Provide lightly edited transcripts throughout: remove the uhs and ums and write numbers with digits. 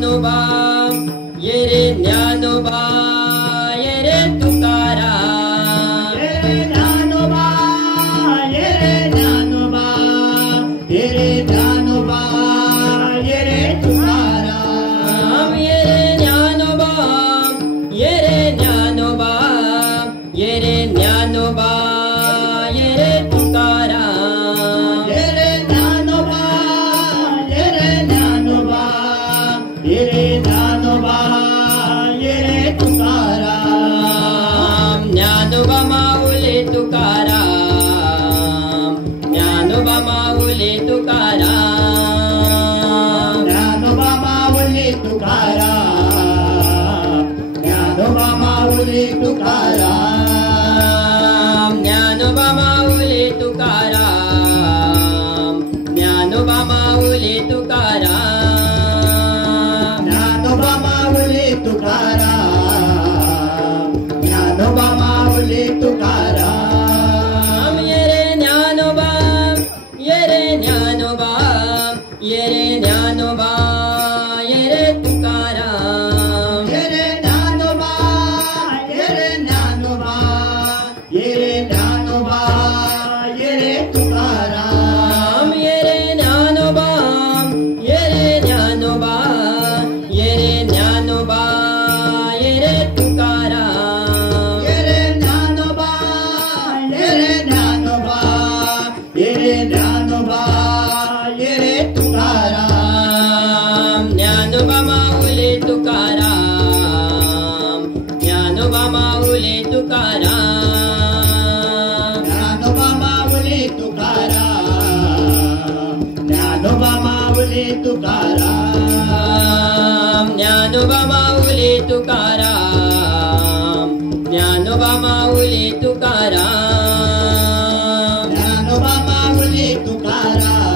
ज्ञानोबा ये रे ज्ञानोबा ये रे तुकाराम ये रे ज्ञानोबा ये रे ज्ञानोबा ये रे ज्ञानोबा ये रे तुकाराम ये रे ज्ञानोबा ये रे ज्ञानोबा ये रे ज्ञानोबा ये रे तुकाराम ये रे ज्ञानोबा ये रे ज्ञानोबा ये रे ज्ञानोबा ये रे तुकाराम ज्ञानोबा माऊली तुकाराम ज्ञानोबा माऊली तुकाराम ज्ञानोबा माऊली तुकाराम ज्ञानोबा माऊली तुकाराम ज्ञानोबा माऊली तुकाराम ज्ञानोबा माऊली तुकाराम ज्ञानोबा माऊली तुकाराम ज्ञानोबा माऊली तुकाराम ये रे ज्ञानोबा ये रे ज्ञानोबा ये रे ज्ञानोबा ये रे तुकाराम ये रे ज्ञानोबा ये रे ज्ञानोबा ये रे ज्ञानोबा ये रे तुकाराम ये रे ज्ञानोबा ये रे ज्ञानोबा ये रे ज्ञानोबा ये रे तुकाराम ये रे ज्ञानोबा ये रे ज्ञानोबा ये रे ज्ञानोबा ये रे तुकाराम ज्ञानोबा माऊली तुकाराम ज्ञानोबा माऊली तुकाराम ज्ञानोबा माऊली तुकाराम ज्ञानोबा माऊली तुकाराम ज्ञानोबा माऊली तुकाराम ज्ञानोबा माऊली तुकाराम ज्ञानोबा माऊली तुकाराम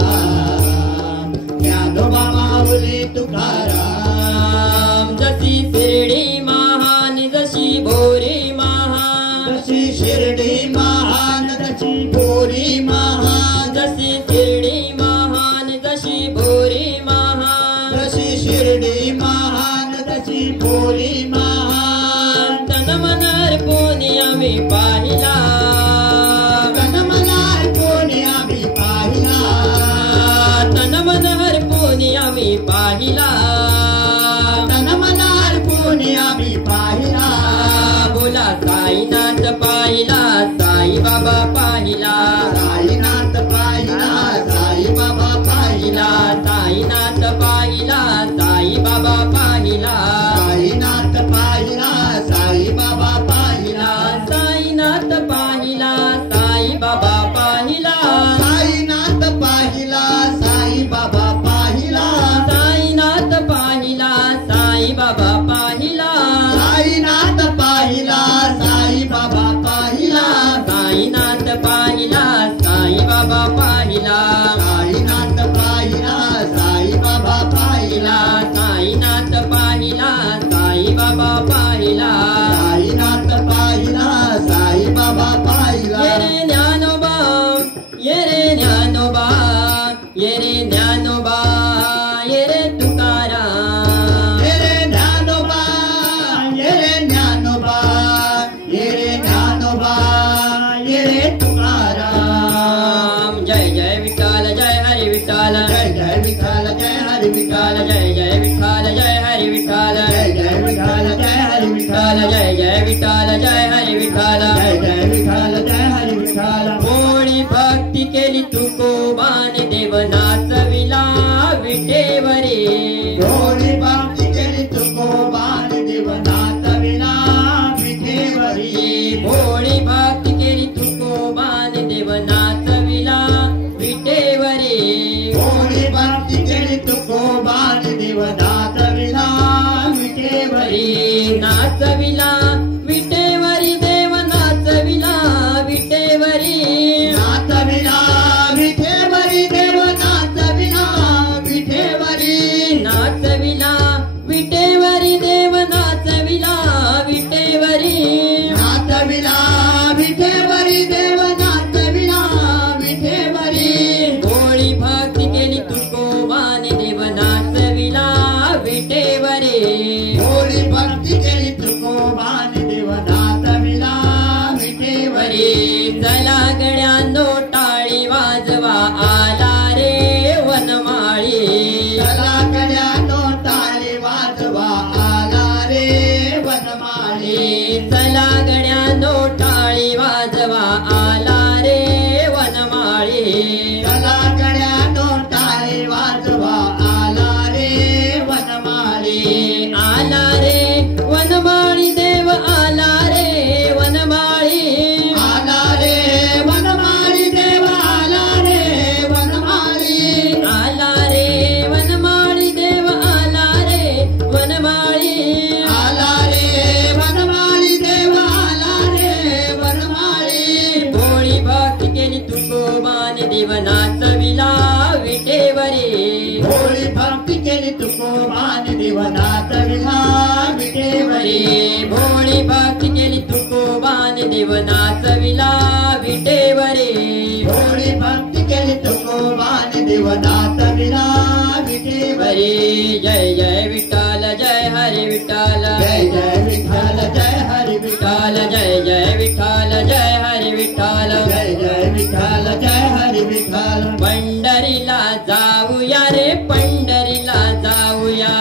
ज्ञानोबा माऊली तुकाराम जशी शिर्डी महान जशी भोरी महान जशी शिर्डी महान जशी भोरी महान जशी शिर्डी महान जशी भोरी महान जशी शिर्डी महान जशी भोरी महान तन मन अर्पून आम्ही पाहिला तन मला कोणी आम्ही पाहिला तन मन अर्पून आम्ही पाहिला तन मला कोणी आम्ही पाहिला बोला साईनाथ पाहिला साई बाबा पाहिला साईनाथ पाहिला साई बाबा पाहिला साईनाथ पाहिला साई बाबा पाहिला साईनाथ पाहिला साई बाबा पाहिला साईनाथ पाहिला साई बाबा पाहिला साईनाथ पाहिला साई बाबा पाहिला साईनाथ पाहिला साई बाबा पाहिला साईनाथ पाहिला साई बाबा पाहिला साईनाथ पाहिला साई बाबा पाहिला साईनाथ पाहिला साई बाबा पाहिला साईनाथ पाहिला साई बाबा पाहिला साईनाथ पाहिला साई बाबा पाहिला ये रे ज्ञानोबा ये रे ज्ञानोबा ये रे ज्ञानोबा ये रे तुकाराम ये रे ज्ञानोबा ये रे ज्ञानोबा ये रे ज्ञानोबा ये रे तुकाराम जय जय विठ्ठल जय हरी विठ्ठल जय जय विठ्ठल जय हरी विठ्ठल जय जय विठ्ठल जय हरी विठ्ठल जय जय विठ्ठल जय हरी विठ्ठल जय जय विठ्ठल जय हरी विठ्ठल जय जय विठ्ठल जय हरी विठ्ठल कोणी भक्ती केली तुकोबाने देव नाचविला विटेवरी थोडी भक्ती केली तुकोबान देवनाथ विना विठेवरी कोणी भक्ती केली तुकोबाने देव नाचविला विटेवरी थोडी भक्ती केली तुकोबान देवनाथ विना विठेवरी नाचविला विटेवरी देव नाचविला विटेवरी नाथ विना विठेवरी देवनाथ विना विठेवरी नाचविला विटेवरी देव नाचविला विटेवरी नाथ विना विठेवरी देवनाथ विना विठेवरी कोणी भक्ती केली तुकोबाने देव नाचविला विटेवरी विटेवरी थोडी भक्ती केली तुकोबाने देव नाचविला विटेवरी चला गड्यांनो टाळी वाजवा आला रे वनमाळी चला गड्यांनो टाळी वाजवा आला रे वनमाळी चला गड्यांनो टाळी वाजवा आला रे वनमाळी चला गड्यांनो टाळी वाजवा आला रे वनमाळी आला रे वनमाळी देव आला रे वनमाळी आला रे वनमाळी देव आला रे वनमाळी आला रे वनमाळी देव आला रे वनमाळी आला रे वनमाळी देव आला रे वनमाळी भोळी भक्ती केली तुकोबाने देव नाचविला विटेवरी होळी भक्ती केली तुकोबाने देव नाचविला विटेवरी भोळी भक्ती केली तुकोबाने देव नाचविला विटेवरी होळी भक्ती केली तुकोबाने देव नाचविला विटेवरी जय जय विठ्ठल जय हरी विठ्ठल जय जय विठ्ठल जय हरी विठ्ठल जय जय विठ्ठल जय हरी विठ्ठल जय जय विठ्ठल जय हरी विठ्ठल पंढरीला जाऊया रे पंढरीला जाऊया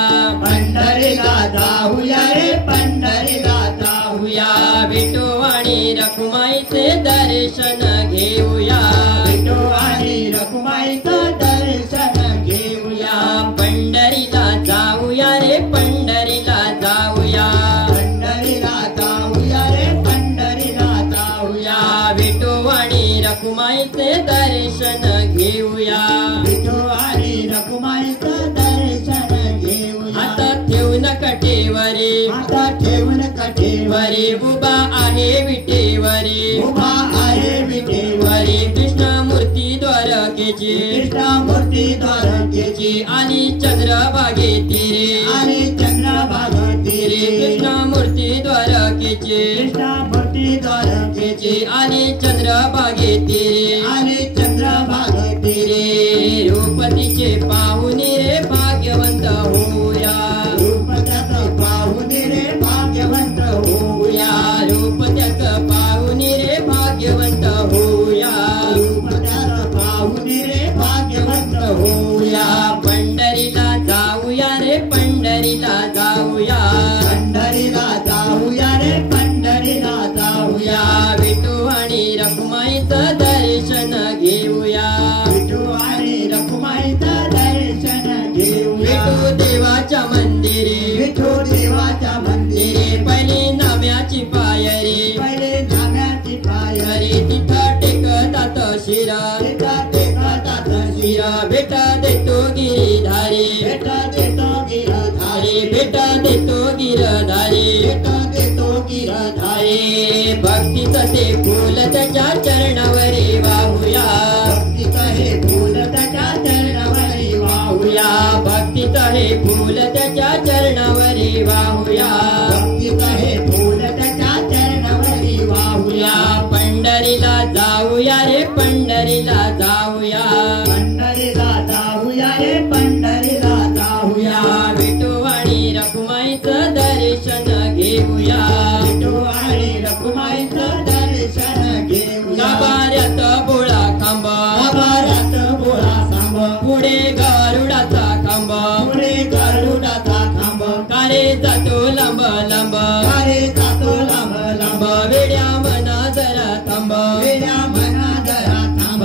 पंढरीला जाऊया रे पंढरीला जाऊया विठू आणि रखुमाईचे दर्शन घेऊया विठू आणि रखुमाईचं दर्शन घेऊया पंढरीला जाऊया रे पंढरीला जाऊया पंढरीला जाऊया रे पंढरीला जाऊया विठू आणि रखुमाईचे दर्शन घेऊया विठू आणि रखुमाईचं दर्शन घेऊया आता ठेवून कटेवरी आता ठेवून कटेवरी वरी उभा आहे विटेवरी उभा आहे विटेवरी वरी कृष्णमूर्ती द्वारकेची कृष्णमूर्ती द्वारकेची आणि चंद्रभागे तिरे आणि चंद्रभागा तिरे तिरे कृष्णमूर्ती द्वारकेची कृष्णमूर्ती द्वारकेची आणि चंद्रभागे तिरे आणि चंद्रभागा तिरे तिरे रूपतीचे पाहुणे रे भाग्यवंत होया रूप त्याचं पाहून रे भाग्यवंत होऊया रूप त्याचं पाहुणे रे भाग्यवंत होया रूप त्याचं पाहून रे भाग्यवंत होऊया पंढरीला जाऊया रे पंढरीला जाऊया पंढरीला जाऊया रे पंढरीला जाऊया विठू आणि रखुमाईचं दर्शन घेऊया विठू आणि रखुमाईचं दर्शन घेऊया विठू देवाच्या मंदिरी विठू देवाच्या मंदिरे पहिली नाम्याची पायरी पहिले जाम्याची पायरी तिथं टेकतात शिरा देता देतात शिरा भेट देतो गिरीधारी भेट देतो गिरधारी भेट देतो गिरधारी भेट देतो गिरधारी भक्तीचं ते फूल त्याच्या चरणावरी वाहूया भक्तीचं हे फूल त्याच्या चरणावरी वाहूया भक्तीचं हे फूल त्याच्या चरणावरी वाहूया भक्तीचं हे फूल त्याच्या चरणावरी वाहूया पंढरीला जाऊया रे पंढरीला जाऊया पंढरीला जाऊया रे पंढरीला जाऊया विठू आणि रखुमाईचं दर्शन घेऊया विठू आणि रखुमाईचं दर्शन घेऊया गाभाऱ्यात बोळा खांब गाभाऱ्यात बोळा सांब पुढे गरुडाचा खांब पुढे गरुडाचा खांब कारे जातो लांब लांब अरे जातो लांब लांब वेड्या मना जरा थांब वेड्या मना जरा थांब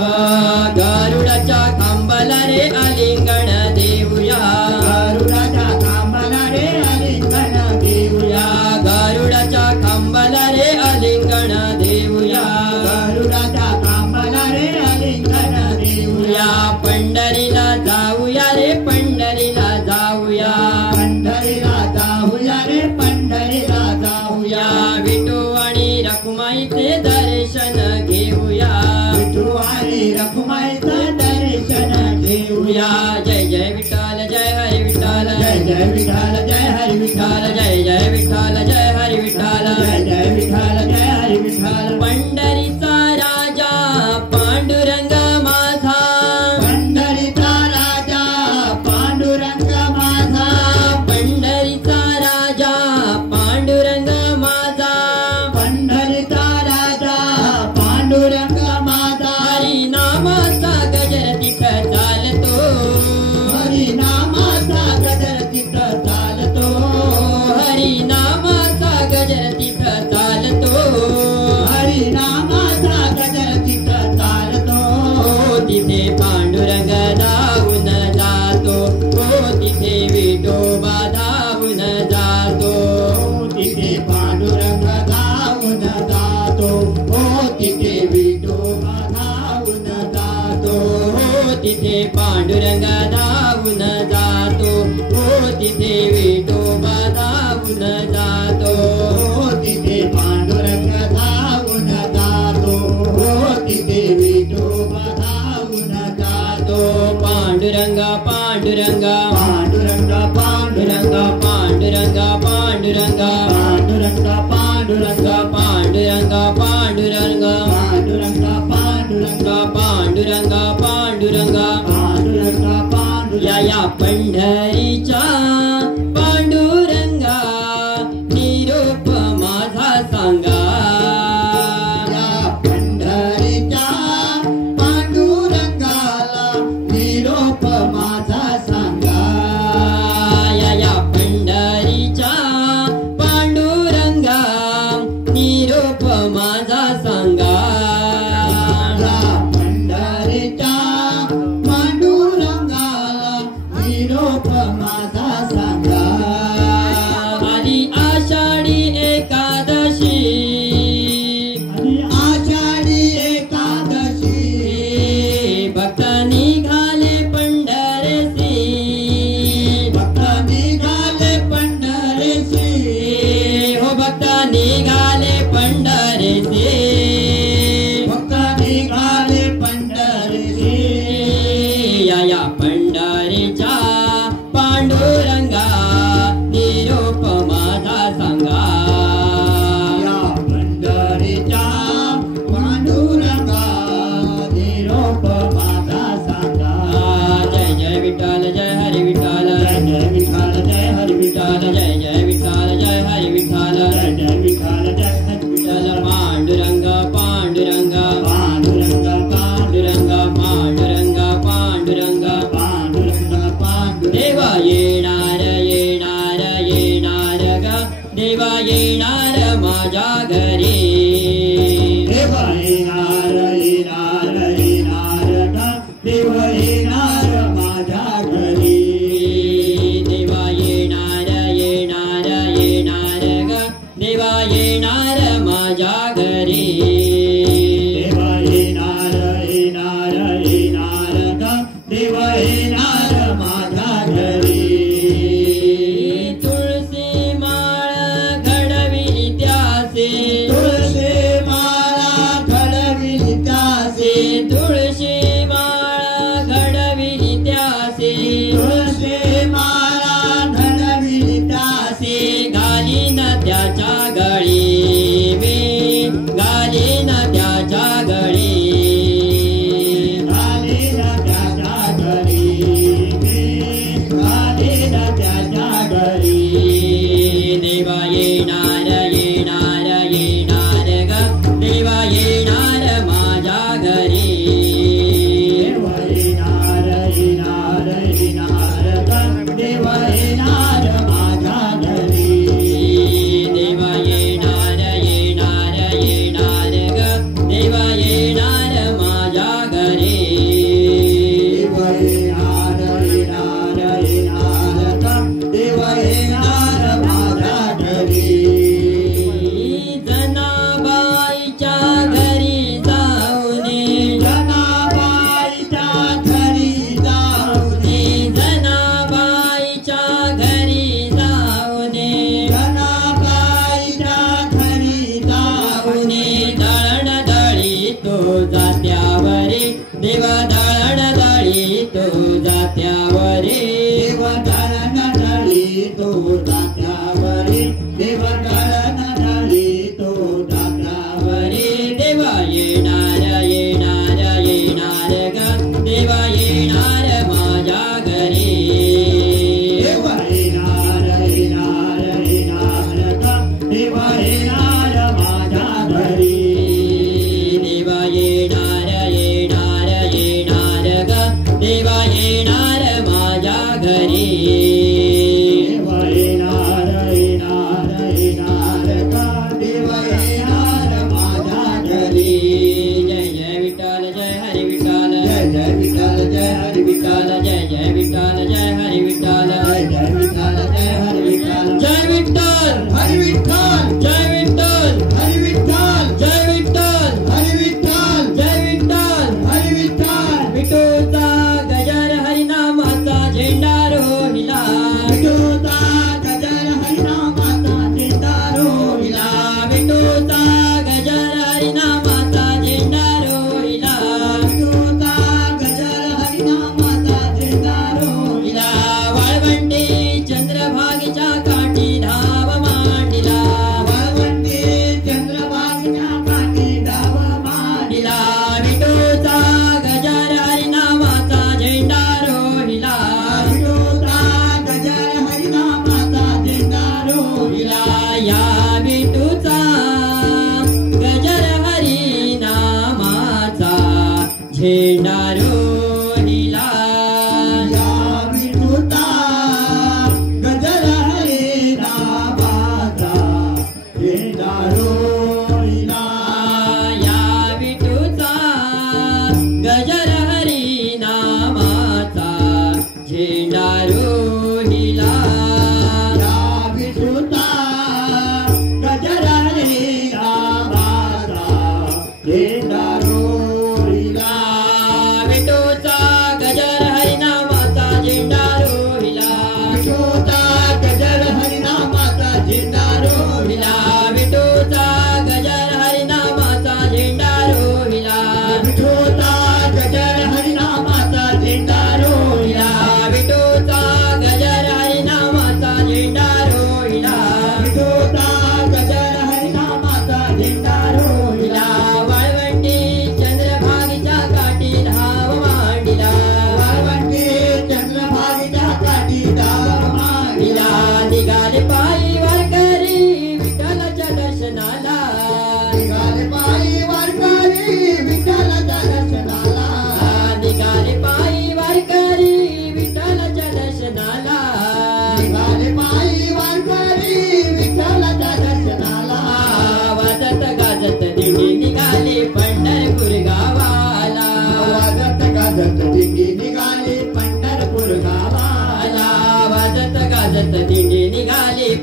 गरुडाच्या खांबाला रे आलिंगण देऊया गरुडाच्या खांबाला रे आलिंगन देऊया गरुडाच्या खांबाला रे आलिंगन देऊया गरुडाच्या खांबाला रे आलिंगन देऊया पंढरीला जाऊया रे पंढरीला जाऊया पंढरीला जाऊया रे पंढरीला जाऊया विठू आणि रखुमाईचे दर्शन घेऊया विठू आणि रखुमाईचं दर्शन घेऊया जय जय विठ्ठल जय हरी विठ्ठल जय जय विठ्ठल जय हरी विठ्ठल जय जय विठ्ठल जय हरी विठ्ठल जय जय विठ्ठल जय हरी विठ्ठल पंढरीचा राजा पांडुरंग माझा पंढरीचा राजा पांडुरंग माझा पंढरीचा पांडुरंग धावून जातो, हो तिथे विठोबा धावून जातो, हो तिथे पांडुरंग धावून जातो, हो तिथे विठोबा धावून जातो. पांडुरंग पांडुरंग पांडुरंग पांडुरंग पांडुरंग पांडुरंग पांडुरंग पांडुरंग पांडुरंग पांडुरंग पांडुरंग पांडुरंग पांडुरंग पांडुरंग पांडुरंग पांडुरंग या पंढरीच्या पांडुरंगा निरोप माझा सांगा, या पंढरीच्या पांडुरंगाला निरोप माझा सांगा, या पंढरीच्या पांडुरंगा निरोप माझा सांगा. या पंढरीच्या पांडुरंगाला निरोप माझा सांगा. आली आषाढी एकादशी, आषाढी एकादशी भक्त निघाले पंढरीसी, भक्त निघाले पंढरीसी, हो भक्त निघाले पंढरीसी, भक्त निघाले पंढरीसी. या पंढरीच्या पांडुरंगा निरोप माझा सांगा, या पंढरीच्या पांडुरंगा निरोप माझा सांगा. जय जय विठ्ठल जय हरी विठ्ठल, जय जय विठ्ठल जय हरी विठ्ठल, जय जय विठ्ठल जय हरी विठ्ठल, जय जय विठ्ठल जय हरी विठ्ठल. पांडुरंग पांडुरंग पांडुरंग पांडुरंग पांडुरंग पांडुरंग पांडुरंग पांडुरंग देवा येणार येणार येणार ग, देवा येणार माझ्या घरी, देवा येणार येणार येणार ग, देव येणार माझ्या घरी, देवा येणार येणार येणार ग, देवा येणार माझ्या घरी, देवा येणार येणार येणार ग, देव येणार माझ्या घरी. तुळशी माळ घडविली त्यासे, तुळशी माळा घडविली त्यासे, तुळशी माळ घडविली त्यासे, तुळशी माळा घडविली त्यासे, घालीन त्याच्या गळी मी, घालीन त्याच्या गळी, घालीन त्याच्या घरी मी, घालीन त्याच्या घरी. देवा येणार येणार येणार ग, देवा येणार माझ्या घरी, देव येणार येणार येणार ग, देव येणार माझ्या घरी, देवा येणार येणार येणार ग, देवा येणार माझ्या घरी, देव येणार येणार येणार ग, देव येणार माझ्या घरी. जनाबाईच्या घरी जाऊने, जनाबाईच्या घरी जाऊने, जनाबाईच्या घरी जाऊने, जनाबाईच्या घरी जाऊने, दळण दळी तो जात्यावरे, देवा दळण दळी तो जात्यावरे, देव दळण दळी तो जात्यावरी, देव दळण दळी तो जात्यावरी. देवा येणार येणार येणार ग, देवा येणार माझ्या घरी, देव येणार येणार येणार ग, देव येणार माझ्या घरी, देवा येणार येणार येणार ग, देवा येणार माझ्या घरी, देव येणार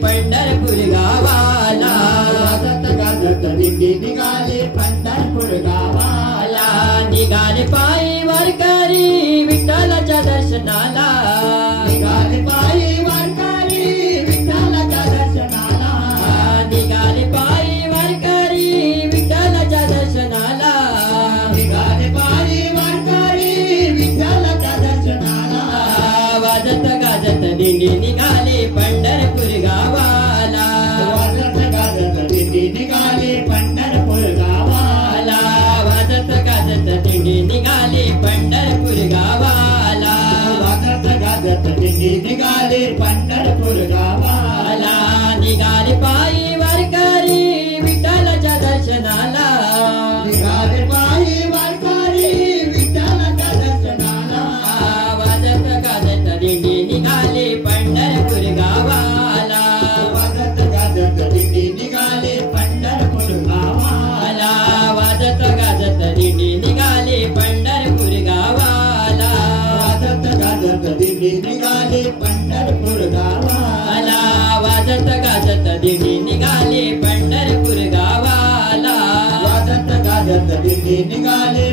पंढरपूर गावाला वाजत गाजत दिंडी निघाली पंढरपूर गावाला निघाले पायी वारकरी विठ्ठलाच्या दर्शनाला निघाले पायी वारकरी विठ्ठलाच्या दर्शनाला निघाले पायी वारकरी विठ्ठलाच्या दर्शनाला निघाले पायी वारकरी विठ्ठलाच्या दर्शनाला वाजत गाजत दिंडी निघाली पंढरपूर गावाला वाजत गाजत दिंडी निघाली पंढरपूर गावाला वाजत गाजत दिंडी निघाली पंढरपूर गावाला वाजत गाजत दिंडी निघाली पंढरपूर गावाला निघाले पायी वारकरी विठ्ठलाच्या दर्शनाला निघाले पायी वारकरी विठ्ठलाच्या दर्शनाला वाजत गाजत दिंडी निघाली पंढरपूर गावाला वाजत गाजत दिंडी निघाली पंढरपूर गावाला वाजत गाजत दिंडी निघाली पंढरपूर गावाला वाजत गाजत दिंडी निघाली पंढरपूर गावाला वाजत गाजत दिंडी निघाली पंढरपूर गावाला वाजत गाजत दिंडी निघाली